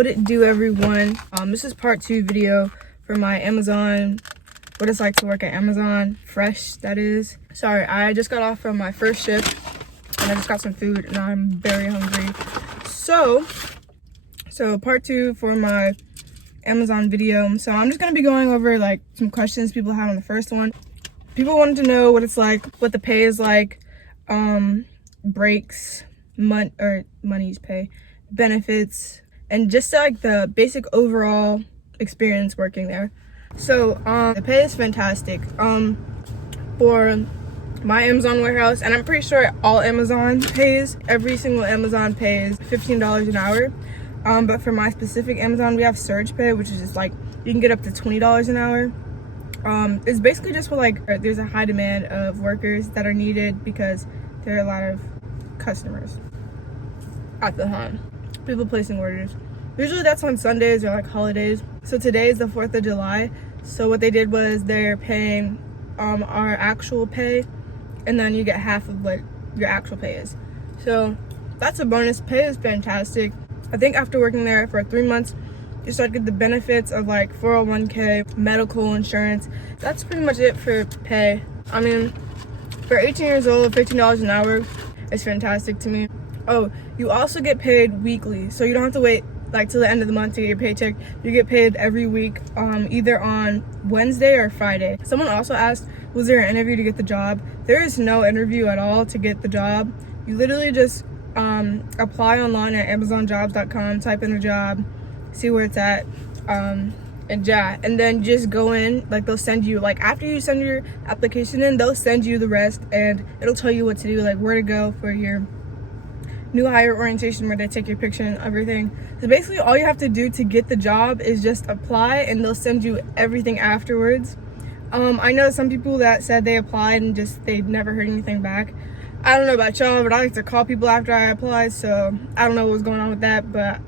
What it do, everyone? This is part 2 video for my Amazon, what it's like to work at Amazon Fresh, that is. Sorry, I just got off from my first shift and I just got some food and I'm very hungry. So part 2 for my Amazon video. So I'm just gonna be going over like some questions people had on the first one. People wanted to know what it's like, what the pay is like, breaks, money's pay, benefits, and just like the basic overall experience working there. So the pay is fantastic. For my Amazon warehouse, and I'm pretty sure all Amazon pays, every single Amazon pays $15 an hour. But for my specific Amazon, we have surge pay, which is just like you can get up to $20 an hour. It's basically just for like there's a high demand of workers that are needed because there are a lot of customers at the time, people placing orders. Usually that's on Sundays or like holidays. So today is the 4th of July. So what they did was they're paying our actual pay, and then you get half of what your actual pay is. So that's a bonus. Pay is fantastic. I think after working there for 3 months, you start to get the benefits of like 401k, medical insurance. That's pretty much it for pay. I mean, for 18 years old, $15 an hour is fantastic to me. Oh, you also get paid weekly, so you don't have to wait like till the end of the month to get your paycheck. You get paid every week, either on Wednesday or Friday. Someone also asked, was there an interview to get the job? There is no interview at all to get the job. You literally just apply online at amazonjobs.com, type in the job, see where it's at, and yeah, and then just go in. Like they'll send you, like after you send your application in, they'll send you the rest and it'll tell you what to do, like where to go for your new hire orientation, where they take your picture and everything. So basically all you have to do to get the job is just apply, and they'll send you everything afterwards. I know some people that said they applied and just they never heard anything back. I don't know about y'all, but I like to call people after I apply, so I don't know what's going on with that, but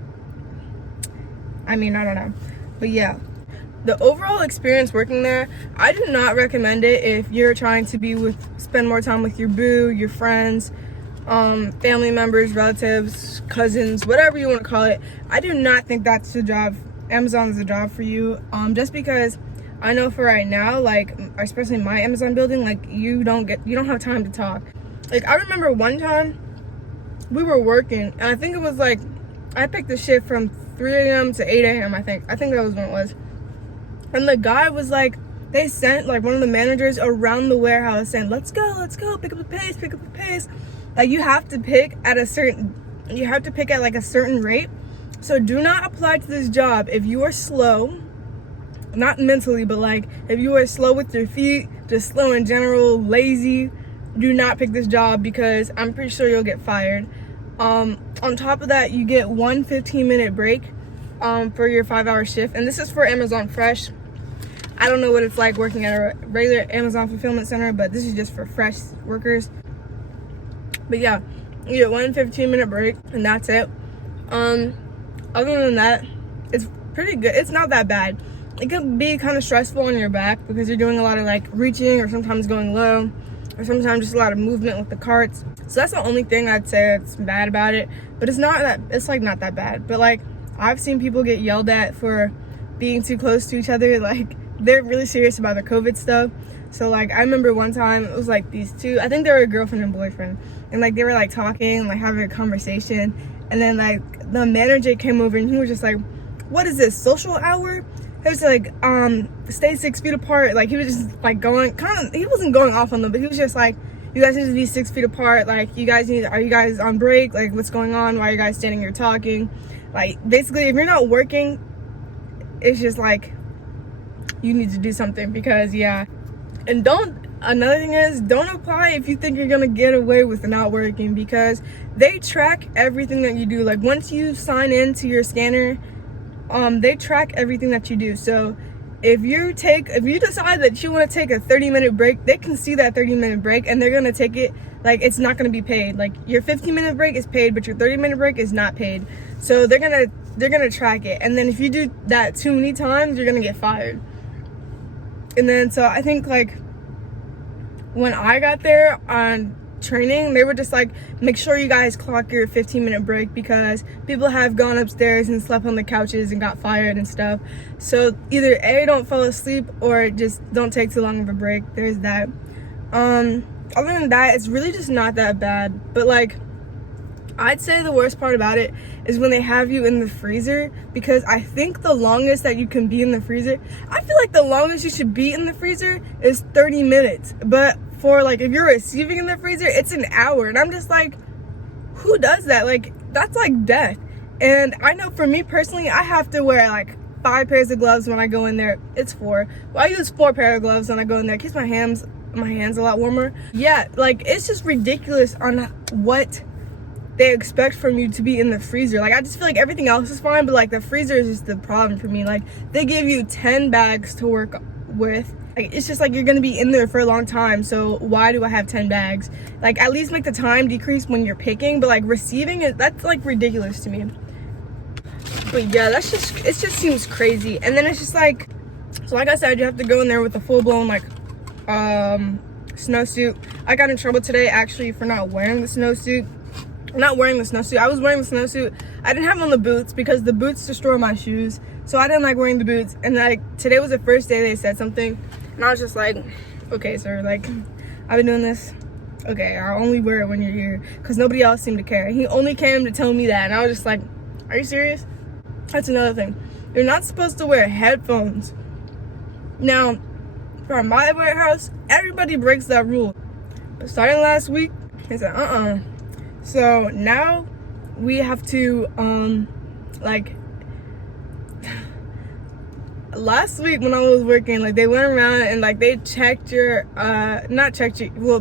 I mean, I don't know. But yeah, the overall experience working there, I do not recommend it if you're trying to spend more time with your boo, your friends, family members, relatives, cousins, whatever you want to call it. I do not think that's the job. Amazon is a job for you. Just because I know for right now, like especially my Amazon building, like you don't have time to talk. Like I remember one time we were working, and I think it was like I picked the shift from 3 a.m. to 8 a.m. I think that was when it was. And the guy was like, they sent like one of the managers around the warehouse saying, let's go, pick up the pace. Like you have to pick at like a certain rate. So do not apply to this job if you are slow, not mentally, but like if you are slow with your feet, just slow in general, lazy, do not pick this job because I'm pretty sure you'll get fired. On top of that, you get one 15-minute break for your 5-hour shift, and this is for Amazon Fresh. I don't know what it's like working at a regular Amazon fulfillment center, but this is just for fresh workers. But yeah, you get one 15-minute break, and that's it. Other than that, it's pretty good. It's not that bad. It can be kind of stressful on your back because you're doing a lot of like reaching, or sometimes going low, or sometimes just a lot of movement with the carts. So that's the only thing I'd say that's bad about it. But it's not that bad. But like I've seen people get yelled at for being too close to each other. Like they're really serious about the COVID stuff. So like I remember one time it was like these two, I think they were a girlfriend and boyfriend, and like they were like talking, like having a conversation, and then like the manager came over and he was just like, what is this, social hour? He was like, stay 6 feet apart. Like he was just like going he wasn't going off on them, but he was just like, you guys need to be 6 feet apart. Like are you guys on break? Like what's going on? Why are you guys standing here talking? Like basically if you're not working, it's just like you need to do something, because yeah. And another thing is, don't apply if you think you're gonna get away with not working, because they track everything that you do. Like once you sign into your scanner, they track everything that you do. So if you decide that you want to take a 30-minute break, they can see that 30-minute break and they're gonna take it. Like it's not gonna be paid. Like your 15-minute break is paid, but your 30-minute break is not paid. So they're gonna track it. And then if you do that too many times, you're gonna get fired. And then so I think like when I got there on training, they were just like, make sure you guys clock your 15-minute break because people have gone upstairs and slept on the couches and got fired and stuff. So either A, don't fall asleep, or just don't take too long of a break. There's that. Other than that, it's really just not that bad. But like, I'd say the worst part about it is when they have you in the freezer, because I think the longest that you can be in the freezer, I feel like the longest you should be in the freezer is 30 minutes. But for like, if you're receiving in the freezer, it's an hour. And I'm just like, who does that? Like, that's like death. And I know for me personally, I have to wear like 5 pairs of gloves when I go in there. It's 4. Well, I use 4 pairs of gloves when I go in there. It keeps my hands a lot warmer. Yeah, like, it's just ridiculous on what they expect from you to be in the freezer. Like, I just feel like everything else is fine, but like the freezer is just the problem for me. Like, they give you 10 bags to work with. Like, it's just like you're gonna be in there for a long time, so why do I have 10 bags? Like, at least make the time decrease when you're picking, but like receiving it, that's like ridiculous to me. But yeah, it just seems crazy. And then it's just like, so like I said, you have to go in there with a full-blown like snowsuit. I got in trouble today actually for not wearing the snowsuit. Not wearing the snowsuit. I was wearing the snowsuit. I didn't have on the boots because the boots destroy my shoes. So I didn't like wearing the boots. And like, today was the first day they said something. And I was just like, okay, sir, like, I've been doing this. Okay, I'll only wear it when you're here. Because nobody else seemed to care. He only came to tell me that. And I was just like, are you serious? That's another thing. You're not supposed to wear headphones. Now, for my warehouse, everybody breaks that rule. But starting last week, they said, So now we have to, like, last week when I was working, like, they went around and like they checked your,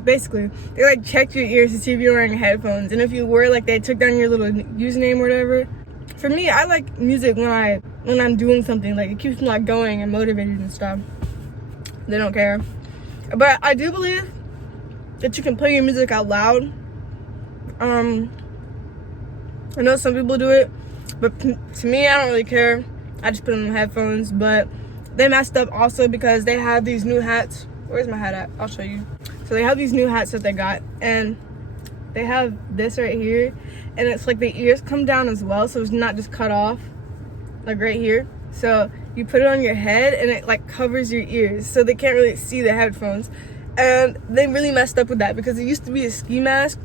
basically they like checked your ears to see if you're wearing headphones, and if you were, like, they took down your little username or whatever. For me, I like music when I'm doing something, like, it keeps me like going and motivated and stuff. They don't care. But I do believe that you can play your music out loud. I know some people do it, but to me, I don't really care. I just put on the headphones. But they messed up also because they have these new hats. Where's my hat at? I'll show you. So they have these new hats that they got, and they have this right here, and it's like the ears come down as well, so it's not just cut off, like right here. So you put it on your head, and it like covers your ears, so they can't really see the headphones. And they really messed up with that because it used to be a ski mask.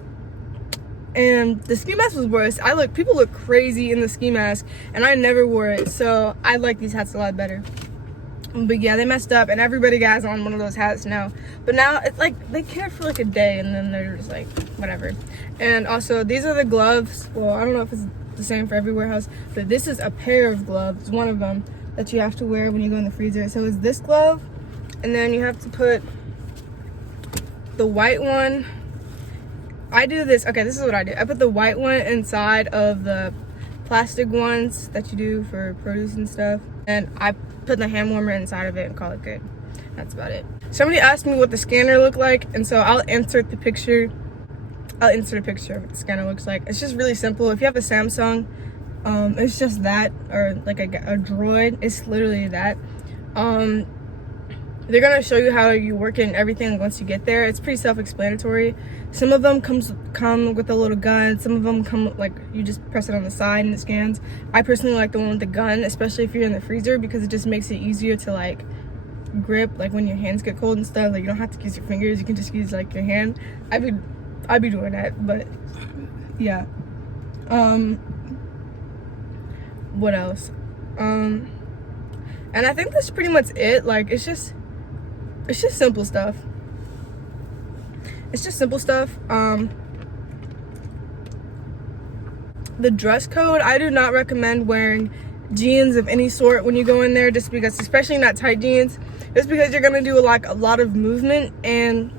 And the ski mask was worse. People look crazy in the ski mask, and I never wore it, so I like these hats a lot better. But yeah, they messed up, and everybody has on one of those hats now. But now it's like they care for like a day, and then they're just like whatever. And also, these are the gloves. Well, I don't know if it's the same for every warehouse, but this is a pair of gloves, one of them, that you have to wear when you go in the freezer. So it's this glove, and then you have to put the white one. I do this, okay, this is what I do. I put the white one inside of the plastic ones that you do for produce and stuff, and I put the hand warmer inside of it and call it good. That's about it. Somebody asked me what the scanner looked like, and so I'll insert a picture of what the scanner looks like. It's just really simple. If you have a Samsung, it's just that, or like a Droid. It's literally that. They're gonna show you how you work it and everything once you get there. It's pretty self-explanatory. Some of them come with a little gun. Some of them come like you just press it on the side and it scans. I personally like the one with the gun, especially if you're in the freezer, because it just makes it easier to like grip, like when your hands get cold and stuff. Like, you don't have to use your fingers, you can just use like your hand. I'd be doing that, but yeah. What else? And I think that's pretty much it. Like, it's just simple stuff. It's just simple stuff. The dress code, I do not recommend wearing jeans of any sort when you go in there, just because, especially not tight jeans, just because you're gonna do like a lot of movement, and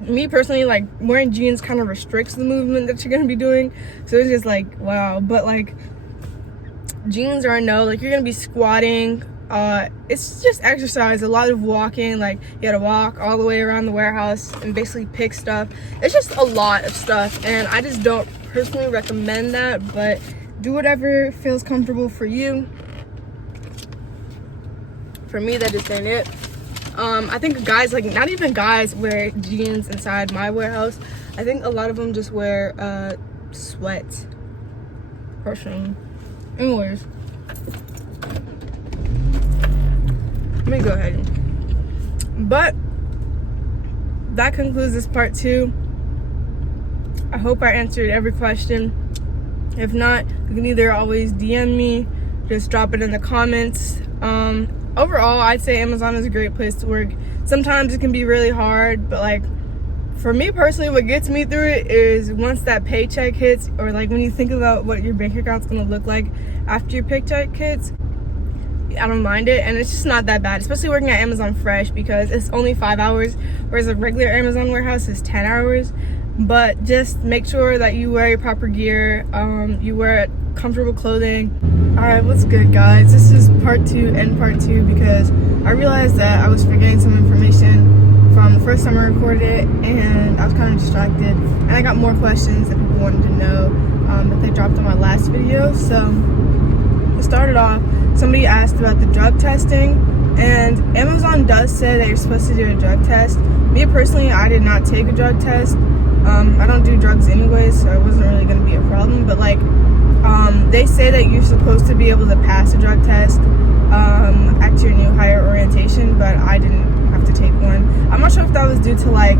me personally, like, wearing jeans kind of restricts the movement that you're gonna be doing. So it's just like, wow. But like, jeans are a no. Like, you're gonna be squatting. It's just exercise, a lot of walking. Like, you gotta walk all the way around the warehouse and basically pick stuff. It's just a lot of stuff, and I just don't personally recommend that, but do whatever feels comfortable for you. For me, that just ain't it. I think guys, like, not even guys wear jeans inside my warehouse. I think a lot of them just wear sweats. Personally. Anyways, let me go ahead. But that concludes this part 2. I hope I answered every question. If not, you can either always DM me, just drop it in the comments. Overall, I'd say Amazon is a great place to work. Sometimes it can be really hard, but like for me personally, what gets me through it is once that paycheck hits, or like when you think about what your bank account's gonna look like after your paycheck hits, I don't mind it, and it's just not that bad, especially working at Amazon Fresh, because it's only 5 hours, whereas a regular Amazon warehouse is 10 hours. But just make sure that you wear your proper gear, you wear comfortable clothing. Alright, what's good, guys? This is part 2 and part 2 because I realized that I was forgetting some information from the first time I recorded it, and I was kind of distracted, and I got more questions that people wanted to know that they dropped on my last video. So to start it off, somebody asked about the drug testing, and Amazon does say that you're supposed to do a drug test. Me personally, I did not take a drug test. I don't do drugs anyways, so it wasn't really going to be a problem, but like they say that you're supposed to be able to pass a drug test at your new hire orientation, but I didn't have to take one. I'm not sure if that was due to like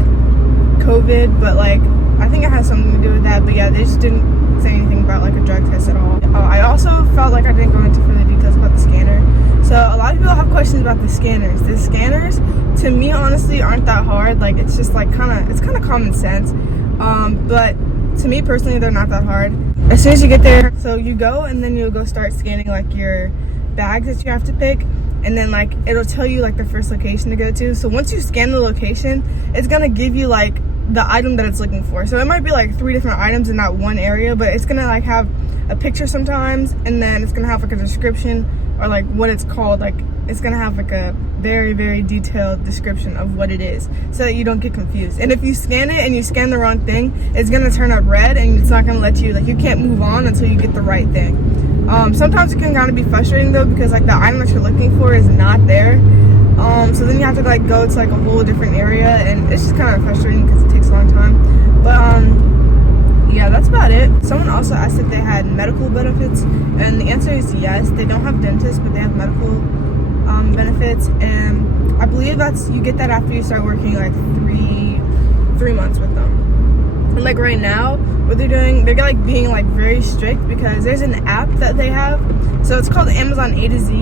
COVID, but like I think it has something to do with that. But yeah, they just didn't say anything about like a drug test at all. I also felt like I didn't go into further details about the scanner. So a lot of people have questions about the scanners. The scanners, to me, honestly, aren't that hard. Like it's just like it's kind of common sense. But to me personally, they're not that hard. As soon as you get there, so you go and then you'll go start scanning like your bags that you have to pick, and then like it'll tell you like the first location to go to. So once you scan the location, it's gonna give you like the item that it's looking for. So it might be like 3 different items in that one area, but it's gonna like have a picture sometimes, and then it's gonna have like a description or like what it's called. Like it's gonna have like a very, very detailed description of what it is, so that you don't get confused. And if you scan it and you scan the wrong thing, it's gonna turn up red, and it's not gonna let you, like you can't move on until you get the right thing. Sometimes it can kind of be frustrating though, because like the item that you're looking for is not there. So then you have to like go to like a whole different area, and it's just kind of frustrating because it takes a long time. But yeah, that's about it. Someone also asked if they had medical benefits, and the answer is yes. They don't have dentists, but they have medical benefits, and I believe you get that after you start working like three months with them. And like right now, what they're doing, they're like being like very strict, because there's an app that they have. So it's called Amazon A to Z,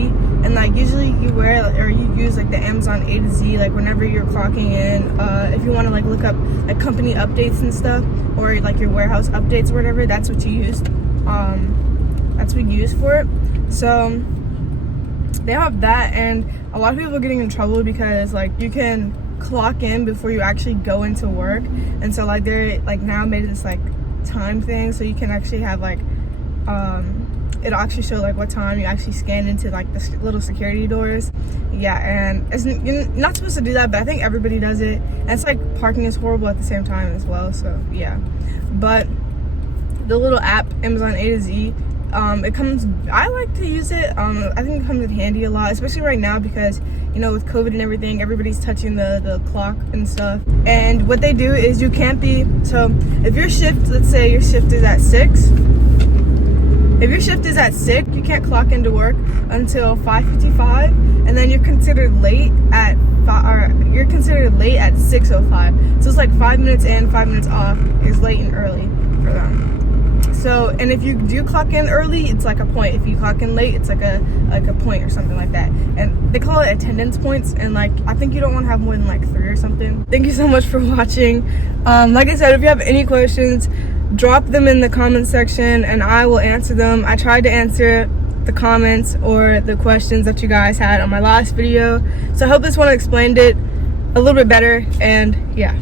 and like usually you wear or you use like the Amazon A to Z like whenever you're clocking in, if you want to like look up like company updates and stuff, or like your warehouse updates or whatever, that's what you use. That's what you use for it. So they have that, and a lot of people are getting in trouble because like you can clock in before you actually go into work, and so like they're like now made this like time thing, so you can actually have like it'll actually show like what time you actually scan into like the little security doors. Yeah, and you're not supposed to do that, but I think everybody does it, and it's like parking is horrible at the same time as well. So yeah, but the little app Amazon A to Z, it comes, I like to use it. I think it comes in handy a lot, especially right now, because you know with COVID and everything, everybody's touching the clock and stuff. And what they do is you can't be, so if your shift, let's say your shift is at 6, if your shift is at 6, you can't clock into work until 5:55, and then you're considered late at 6:05. So it's like 5 minutes in, 5 minutes off is late and early for them. So, and if you do clock in early, it's like a point. If you clock in late, it's like a point or something like that. And they call it attendance points, and like I think you don't want to have more than like 3 or something. Thank you so much for watching. Like I said, if you have any questions, drop them in the comment section and I will answer them. I tried to answer the comments or the questions that you guys had on my last video, so I hope this one explained it a little bit better. And yeah.